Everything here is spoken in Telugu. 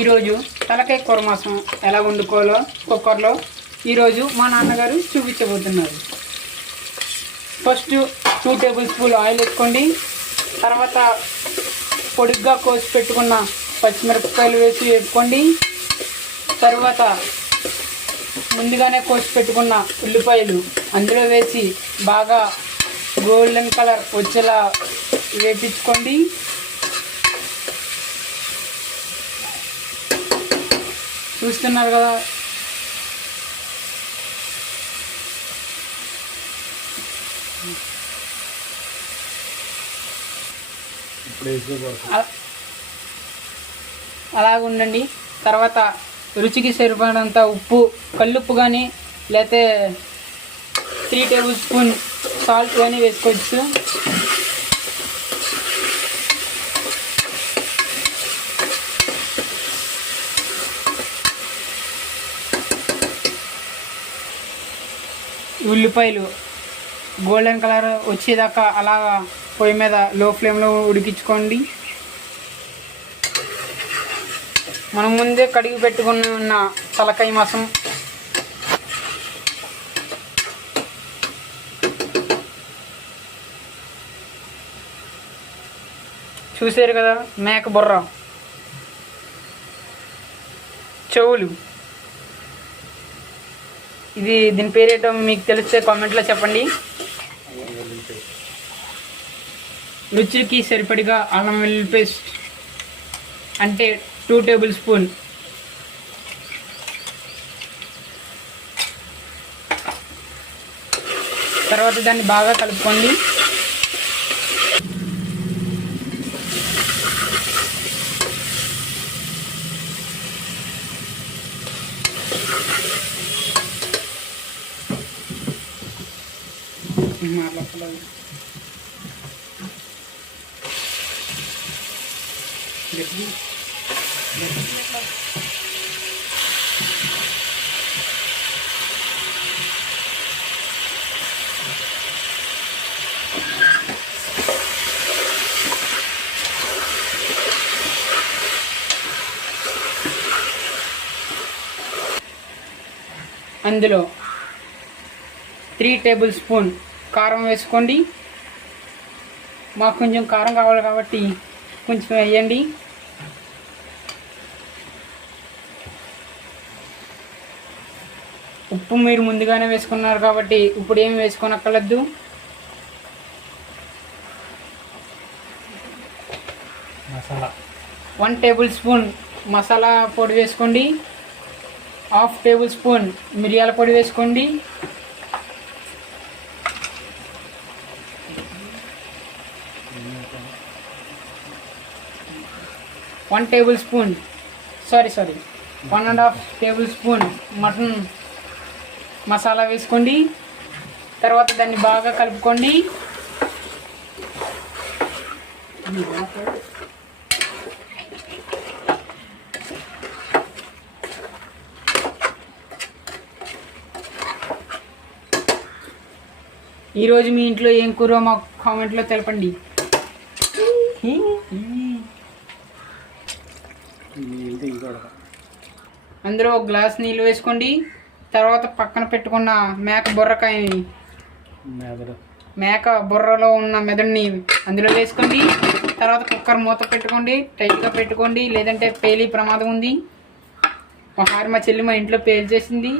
ఈరోజు తలకాయ కూర మాసం ఎలా వండుకోవాలో కుక్కర్లో ఈరోజు మా నాన్నగారు చూపించబోతున్నారు. ఫస్ట్ 2 టేబుల్ స్పూన్ ఆయిల్ వేసుకోండి. తర్వాత పొడిగ్గా కోసి పెట్టుకున్న పచ్చిమిరపకాయలు వేసి వేపుకోండి. తర్వాత ముందుగానే కోసి పెట్టుకున్న ఉల్లిపాయలు అందులో వేసి బాగా గోల్డెన్ కలర్ వచ్చేలా వేపించుకోండి. చూస్తున్నారు కదా, అలాగ ఉండండి. తర్వాత రుచికి సరిపడినంత ఉప్పు, కల్లుప్పు కానీ లేకపోతే 3 టేబుల్ స్పూన్ సాల్ట్ కానీ వేసుకోవచ్చు. ఉల్లిపాయలు గోల్డెన్ కలర్ వచ్చేదాకా అలాగా పొయ్యి మీద లో ఫ్లేమ్లో ఉడికించుకోండి. మనం ముందే కడిగి పెట్టుకుని ఉన్న తలకాయ మాసం చూసారు కదా, మేక బుర్ర, చెవులు, దీని పేరేటో మీకు తెలిస్తే కామెంట్లో చెప్పండి. రుచికి సరిపడిగా అల్లం వెల్లుల్లి పేస్ట్ అంటే 2 టేబుల్ స్పూన్. తర్వాత దాన్ని బాగా కలుపుకోండి. అందులో 3 టేబుల్ స్పూన్ కారం వేసుకోండి. మాకు కొంచెం కారం కావాలి కాబట్టి కొంచెం వేయండి. ఉప్పు మీరు ముందుగానే వేసుకున్నారు కాబట్టి ఇప్పుడు ఏమి వేసుకోనక్కర్లేదు. మసాలా 1 టేబుల్ స్పూన్ మసాలా పొడి వేసుకోండి. 1/2 టేబుల్ స్పూన్ మిరియాల పొడి వేసుకోండి. One table spoon 1.5 table spoon mutton masala వేసుకోండి. తర్వాత దాన్ని బాగా కలుపుకోండి. ఈరోజు మీ ఇంట్లో ఏం కూర మాకు కామెంట్లో తెలపండి. అందులో 1 గ్లాస్ నీళ్ళు వేసుకోండి. తర్వాత పక్కన పెట్టుకున్న మేక బుర్రలో ఉన్న మెదడుని అందులో వేసుకోండి. తర్వాత కుక్కర్ మూత పెట్టుకోండి, టైట్గా పెట్టుకోండి, లేదంటే పేలి ప్రమాదం ఉంది. మా చెల్లి మా ఇంట్లో పేలి చేసింది.